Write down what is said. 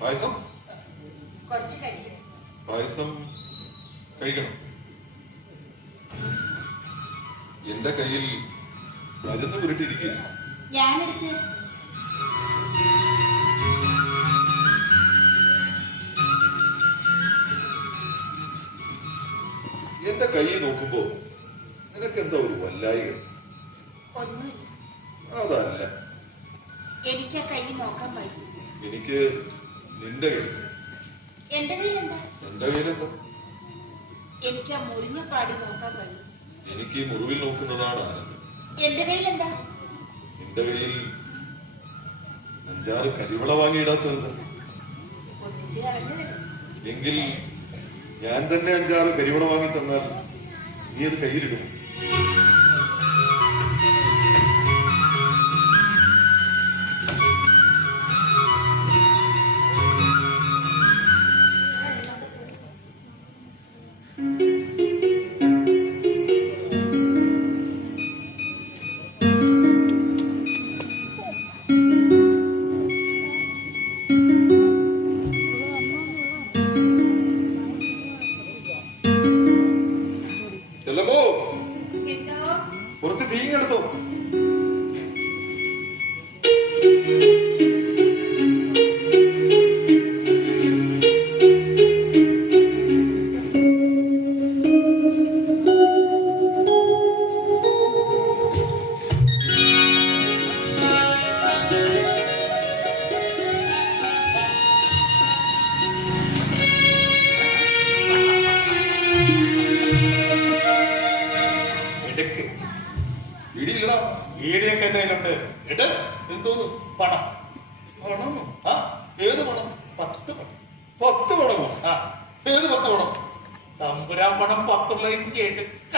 പായസം പായസം? കഴിക്കണം. എന്റെ കയ്യിൽ മരുന്ന് ഉരുട്ടിരിക്കുക ഞാനെടുത്ത് എന്റെ കൈ നോക്കുമ്പോ നിനക്കെന്താ ഒരു വല്ലായിക? അതല്ല. എനിക്ക് ആ കൈ നോക്കാൻ പറ്റും എനിക്ക് നിന്റെ കൈ. എന്റെ കയ്യിൽ എന്താ? എന്റെ കയ്യിലെന്താ എനിക്ക് ആ മുറിഞ്ഞ പാടി നോക്കാൻ പറ്റും എനിക്ക് ഈ മുറിവിൽ നോക്കുന്നതാണ് എന്റെ കയ്യിൽ എന്താ നിന്റെ കയ്യിൽ അഞ്ചാറ് കരിവള വാങ്ങിയിടാത്തത് എങ്കിൽ ഞാൻ തന്നെ അഞ്ചാറ് കരിവള വാങ്ങി തന്നാൽ നീ അത് കയ്യിലിടും. കുറച്ച് തീങ്ങെടുത്തോ ഇടിയില്ലടാ. ഈടിയൊക്കെ എന്റെ കയ്യിലുണ്ട് ഇട് എന്തോന്നു? പണം പണം ആ ഏത് പണം പത്ത് പണം പത്ത് പണമോ ആ ഏത് പത്ത് പണം തമ്പുരാൻ പണം പത്തുള്ള എനിക്ക് എടുക്ക